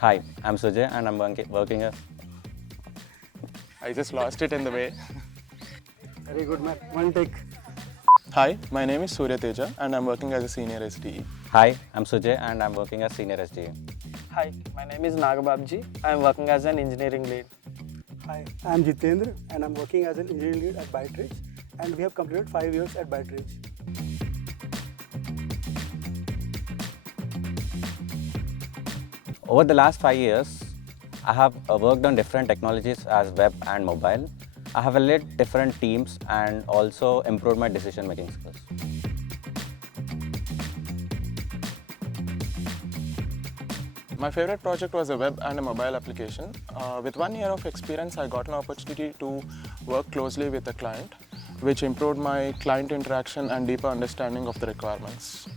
Hi, I'm Sujay and I'm working as... I just lost it in the way. Very good, man. One take. Hi, my name is Surya Teja and I'm working as a senior SDE. Hi, I'm Sujay and I'm working as senior SDA. Hi, my name is Naga Babji. I am working as an engineering lead. Hi, I'm Jitender and I'm working as an engineering lead at Byteridge, and we have completed 5 years at Byteridge. Over the last 5 years, I have worked on different technologies as web and mobile. I have led different teams and also improved my decision-making skills. My favorite project was a web and a mobile application. With 1 year of experience, I got an opportunity to work closely with a client, which improved my client interaction and deeper understanding of the requirements.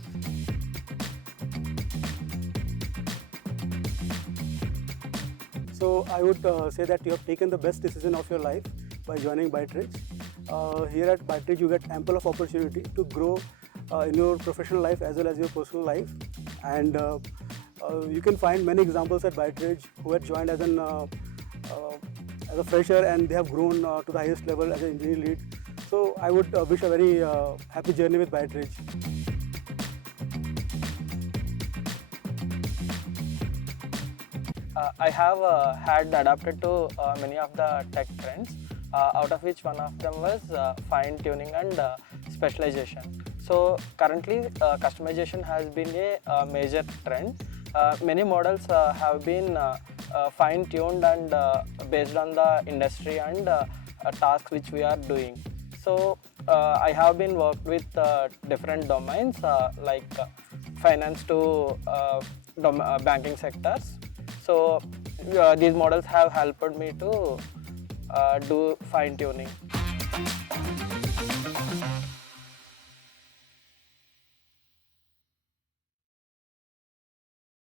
So I would say that you have taken the best decision of your life by joining Byteridge. Here at Byteridge, you get ample of opportunity to grow in your professional life as well as your personal life, and you can find many examples at Byteridge who had joined as a fresher and they have grown to the highest level as an engineering lead. So I would wish a very happy journey with Byteridge. I have had adapted to many of the tech trends, out of which one of them was fine tuning and specialization. So currently customization has been a major trend. Many models have been fine tuned and based on the industry and tasks which we are doing. So I have been worked with different domains like finance to banking sectors. So these models have helped me to do fine tuning.